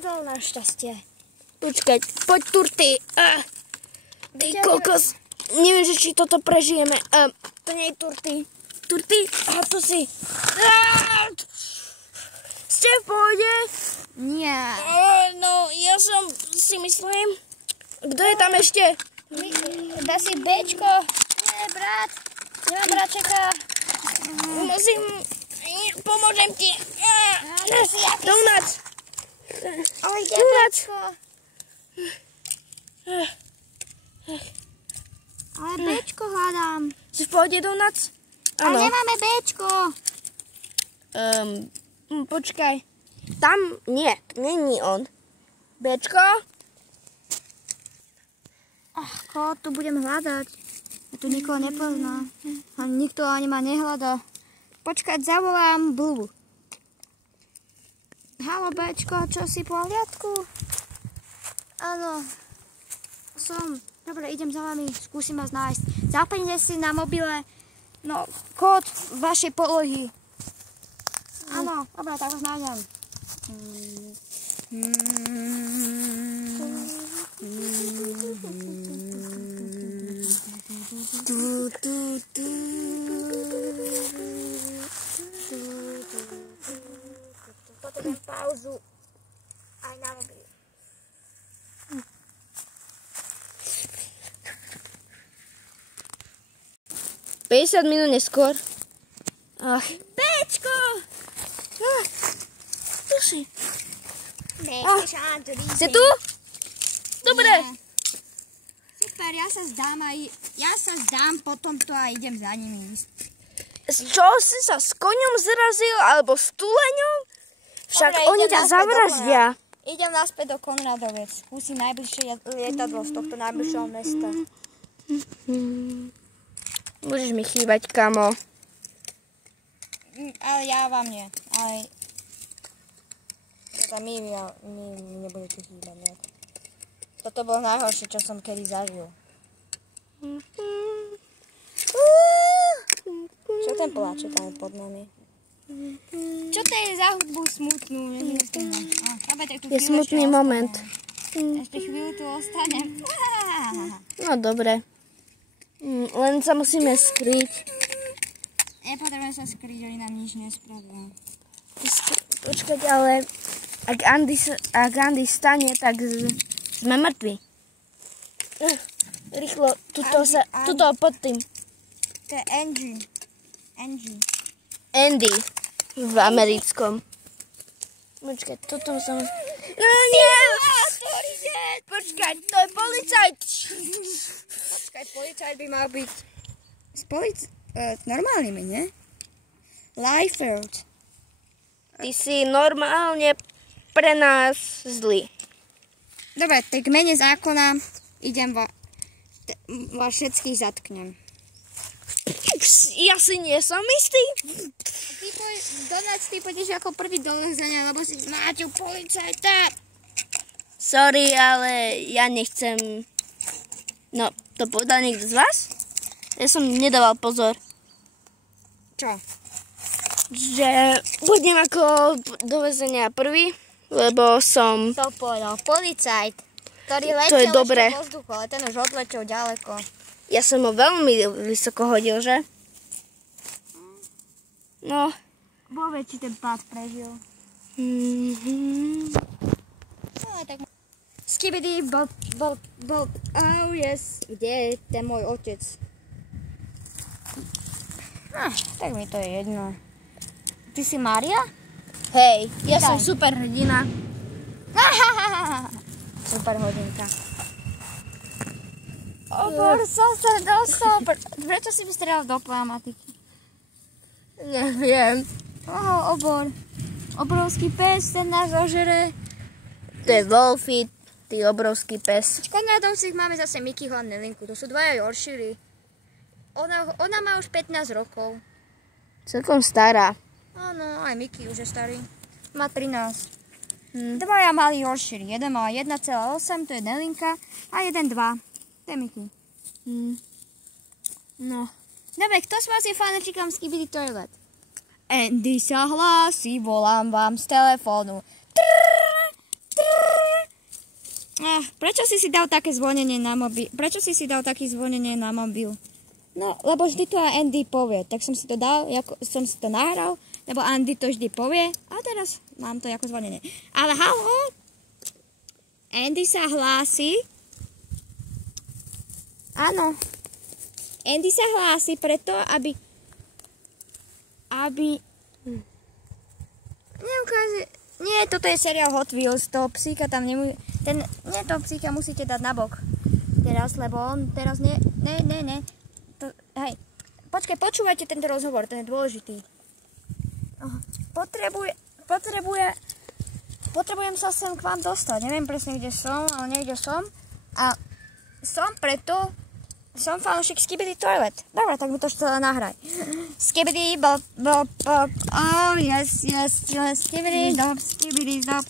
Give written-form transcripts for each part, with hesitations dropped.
nadol našťastie. Počkať, poď turty. Ty kokos. Neviem, že či toto prežijeme. To nie je turty. Turty? A to si. Ste v pohode? Nie. No, ja som si myslím. Kto je tam ešte? Dá si Bčko. Nie, brat. Nemám bratčeka. Musím. Pomôžem ti. Donuts. Ale kde je Bčko? Ale Bčko hľadám. Si v pohode, Donuts? Ale nemáme Bčko. Počkaj. Tam nie, není on. Bčko? Koho tu budem hľadať? Ja tu nikoho nepoznám. A nikto ani ma nehľadá. Počkať, zavolám Blue. Haló, Bčko, čo si po hliadku? Áno, som. Dobre, idem za vami, skúsim vás nájsť. Zapnite si na mobile kód vašej polohy. Áno, dobre, tak vás nájdem. Potrebujem pauzu aj na mobil. 50 minút neskôr. Bčko! Tu si. Ste tu? Dobre. Super, ja sa zdám, potom to a idem za nimi. Čo si sa s koňom zrazil, alebo s tuleňom? Však oni ťa zavraždia. Idem naspäť do Konradoviec. Skúsim najbližšie lietadlo z tohto najbližšieho mesta. Môžeš mi chýbať, kamo. Ale ja vám nie. Ale mi nebudete chýbať nejak. Toto bolo najhoršie, čo som kedy zažil. Čo ten pláče tam pod nami? Čo to je za hudbu smutnú? Je smutný moment. Ešte chvíľu tu ostanem. No dobre. Len sa musíme skryť. Nepotrebujem sa skryť, oni nám nič nespravia. Počkať, ale ak Andy stane, tak sme mŕtvi. Rýchlo, tuto pod tým. To je Andy. Andy v americkom. Počkaj, toto som... No nie! Počkaj, to je policajt. Počkaj, policajt by mal byť normálnymi, nie? Lifeguard. Ty si normálne pre nás zlý. Dobre, tak v mene zákona idem vás všetkých zatknem. Ja si nie som istý. Ty pôjdeš ako prvý do väzenia, lebo si zmátil policajta. Sorry, ale ja nechcem... No, to povedal niekto z vás? Ja som nedával pozor. Čo? Že budem ako do väzenia prvý, lebo som... To povedal policajt, ktorý To je letel dobré. ešte vo vzduchu, ale ten už odletel ďaleko. Ja som ho veľmi vysoko hodil, že? No. Vôbec či ten pád prežil. No, tak... Skibidi, bob, oh yes, kde je ten môj otec? Tak mi to je jedno. Ty si Mária? Hej, ja som super hrdina. Super hodinka. Obor, som sa dostal. Prečo si vystreľal do pneumatiky? Neviem. Obor. Obrovský pes, ten nás ožere. To je Wolfie, ty obrovský pes. V Konradovcích máme zase Mikyho a Nelinku. To sú dvaja Yorkshire. Ona má už 15 rokov. Celkom stará. Áno, aj Miky už je starý. Má 13. Dvaja mali Yorkshire. Jeden má 1,8, to je Nelinka. A 1,2. To je Miky. No. Dobre, kto z vás je fanúšikom Skibidi Toilet? Andy sa hlási, volám vám z telefónu. Trrr, trrr. Prečo si dal také zvonenie na mobil? Prečo si dal také zvonenie na mobil? No, lebo vždy to aj Andy povie. Tak som si to dal, som si to nahral, lebo Andy to vždy povie. A teraz mám to ako zvonenie. Ale halo? Andy sa hlási. Áno. Andy sa hlási preto, aby neukáže. Nie, toto je seriál Hot Wheels, toho psíka tam toho psíka musíte dať na bok. Teraz, lebo on teraz ne. Hej, počkaj, počúvajte tento rozhovor, ten je dôležitý. Potrebujem sa sem k vám dostať, neviem presne kde som, ale niekde som. A som fanúšik Skibidi Toilet. Dobre, tak mi to celé nahraj. Skibidi bop, oh yes, Skibidi dop, Skibidi bop.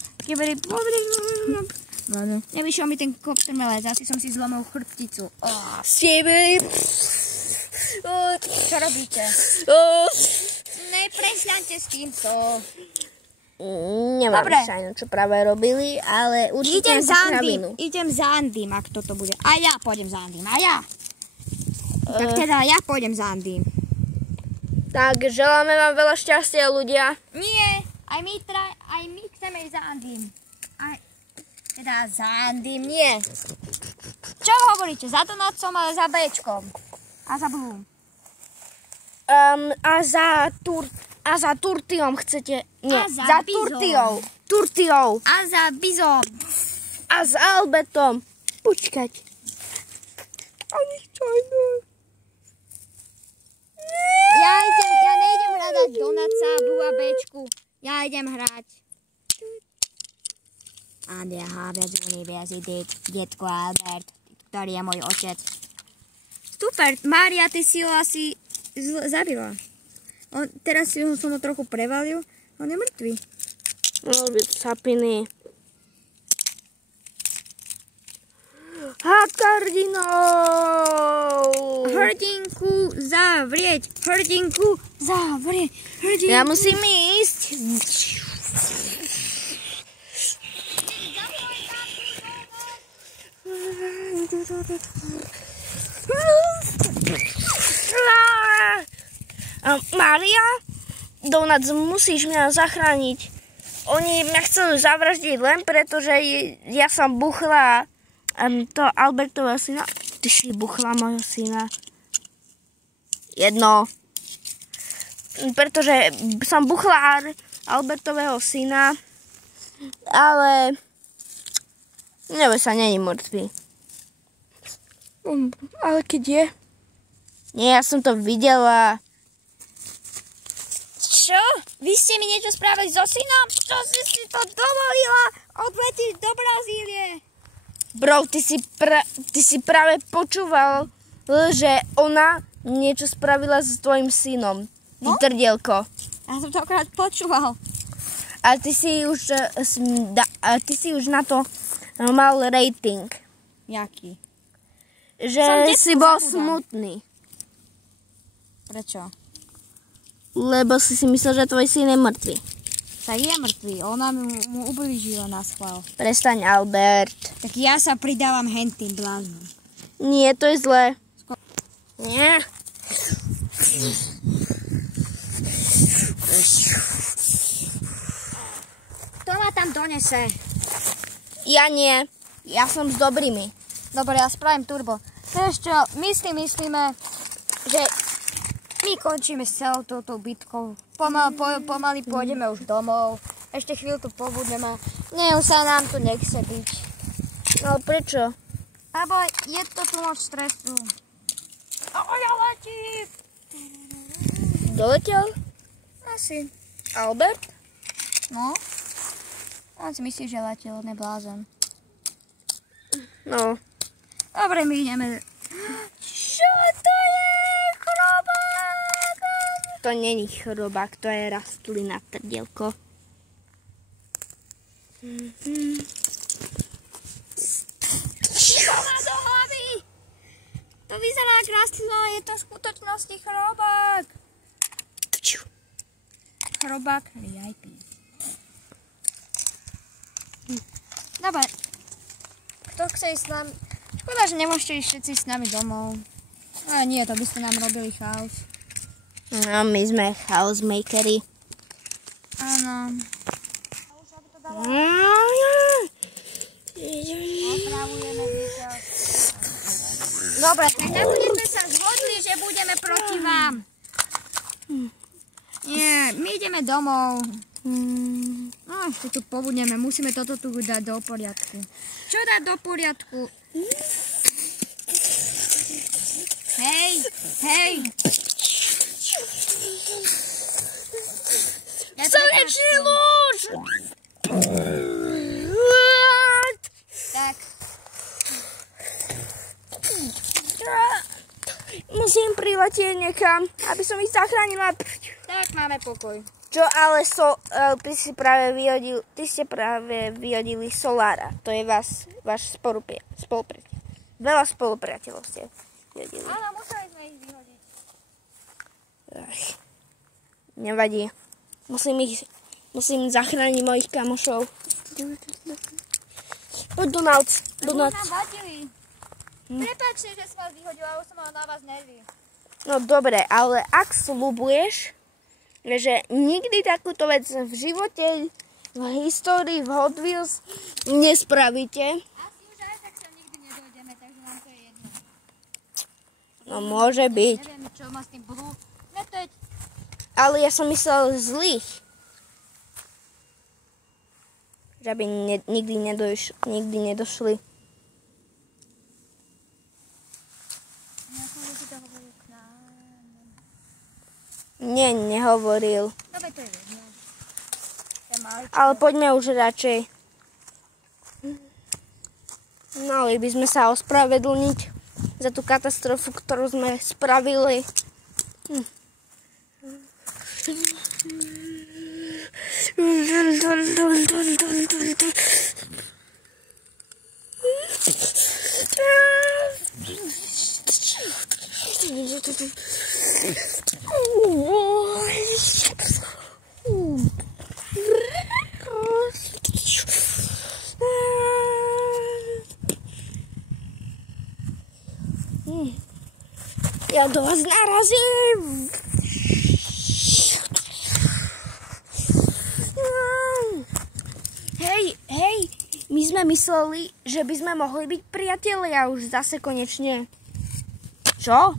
Nevyšiel mi ten koptrmelec, asi som si zlomil chrbticu. Skibidi. Čo robíte? Neprestaňte s týmto. Nemám šajnu, čo práve robili, ale určite idem za Andym, ak toto bude. A ja pôjdem za Andym, a ja. Tak teda ja pôjdem za Andym. Tak želáme vám veľa šťastia, ľudia. Nie, aj my chceme ísť za Andym. Teda za Andym, nie. Čo hovoríte, za Donatcom, ale za Bčkom? A za Bloom? A za Turtiom chcete... Nie, za Turtiou. A za Bizom. A s Albertom. Počkať. Ani čajné. Ja nejdem hľadať Donatca, Blue a Bčku. Ja idem hrať. Andrea Haviac Univerzity, detko Albert, ktorý je môj otec. Super, Mária, ty si ho asi zabila. Teraz som ho trochu prevalil. On je mŕtvý. Mohol byť sapiny. Hakardinov! Hrdinku zavrieť! Ja musím ísť. Mária? Donuts, musíš mňa zachrániť. Oni mňa chceli zavraždiť len preto, že ja som buchla to Albertového syna. Ty si buchla mojho syna. Jedno. Pretože som buchla Albertového syna, ale neboj sa, není mŕtvý. Ale keď je? Nie, ja som to videla. Čo? Vy ste mi niečo spravili so synom? Čo si to dovolila odletiť do Brazílie? Bro, ty si práve počúval, že ona niečo spravila s tvojim synom. No? Ty trdielko. Ja som to akorát počúval. A ty si už na to mal rating. Jaký? Že si bol smutný. Prečo? Lebo si myslel, že tvoj syn je mŕtvý. Tak je mŕtvý, ona mu ublížila na schvál. Prestaň, Albert. Tak ja sa pridávam hentým bláznom. Nie, to je zlé. Nie. Kto ma tam donese? Ja nie. Ja som s dobrými. Dobre, ja spravím turbo. Vieš čo, my si myslíme, že my končíme s celou touto bitkou. Pomaly pôjdeme už domov. Ešte chvíľu tu pobudneme. Nie, už sa nám tu nechce byť. No prečo? Lebo je to tu moc stresu. Ja letím! Doletel? Asi. Albert? No? On si myslí, že letel, on je blázon. No. Dobre, my ideme. Čo to je? Chrobák! To není chrobák, to je rastlina, trdielko. Čo má do hlavy? To vyzerá ako rastlina, je to v skutočnosti chrobák. Chrobák VIP. Dobre. chceli s nami. Škoda, že nemôžete ísť všetci s nami domov. Ale nie, to by ste nám robili chaos. No, my sme house makery. Áno. Opravujeme video. Dobre, tak nakoniec sme sa zhodli, že budeme proti vám. Nie, my ideme domov. No, ešte tu pobudneme, musíme toto tu dať do poriadku. Čo dať do poriadku? Hej, hej. Slnečný lúč! Tak. Musím priletieť niekam, aby som ich zachránila. Tak, máme pokoj. Čo ale ty ste práve vyhodili Solára. To je váš spolupriateľ. Veľa spolupriateľov ste vyhodili. Áno, museli sme ich vyhodiť. Nevadí. Musím zachrániť mojich kamošov. Poď do noc. Nám vadili. Prepáčte, že som vás vyhodila, už som mala na vás nervy. No dobre, ale ak sľubuješ, že nikdy takúto vec v živote, v histórii, v Hot Wheels nespravíte. Asi už aj tak sem nikdy nedojdeme, takže nám to je jedno. No môže byť. Neviem, čo má s tým budú leteť. Ale ja som myslel zlých. Že by nikdy nedošli. Ja som si to hovoril k nám. Nie, nehovoril. Dobre, to je jedno. Ale poďme už radšej. Mali by sme sa ospravedlniť za tú katastrofu, ktorú sme spravili. Ja do vás narazím. Hej, my sme mysleli, že by sme mohli byť priatelia už zase konečne. Čo?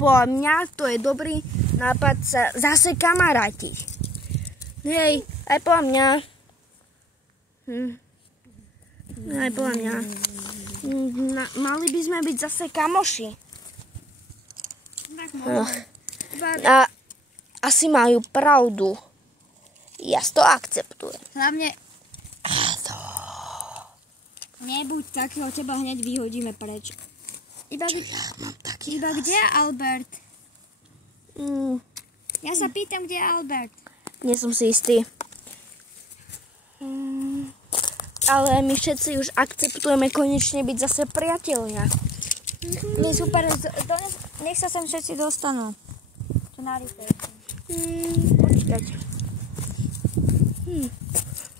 Podľa mňa to je dobrý nápad sa zase kamarátiť. Hej, aj podľa mňa. Aj podľa mňa. Mali by sme byť zase kamoši. Tak môžeme. A asi majú pravdu. Ja to akceptujem. Hlavne nebuď takého, teba hneď vyhodíme preč. Iba kde je Albert? Ja sa pýtam, kde je Albert. Nie som si istý. Ale my všetci už akceptujeme konečne byť zase priatelia. My super, nech sa sem všetci dostanú. Čo narýchlo. Počkať.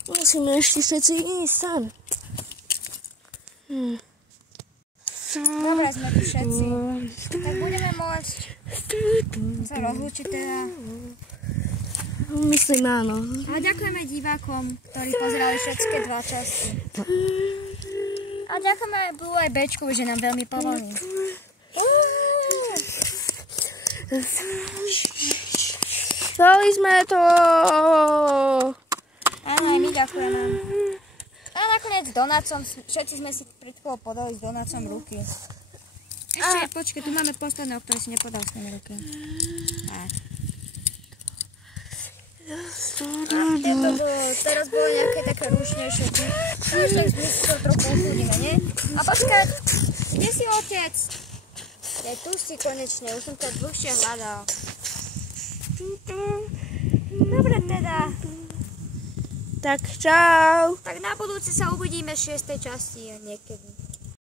Musíme ešte všetci ísť sem. Dobre, sme tu všetci. Tak budeme môcť sa rozlúčiť teda. Myslím áno. A ďakujeme divákom, ktorí pozerali všetky 2 časti. A ďakujeme aj Blue aj Bčku, že nám veľmi pomohli. Dali sme to. Áno, aj my ďakujeme. A nakoniec s Donácom, všetci sme si pred chvíľou podali s Donácom ruky. Ešte, počkaj, tu máme posledného, ktorý si nepodal s nimi ruky. Teraz bolo nejaké také rušnejšie. Už tak my si to trochu ukludíme, nie? A počkaj, kde si otec? Ja tu si konečne, už som to dlhšie hľadal. Dobre teda. Tak čau. Tak na budúce sa uvidíme v 6. časti niekedy.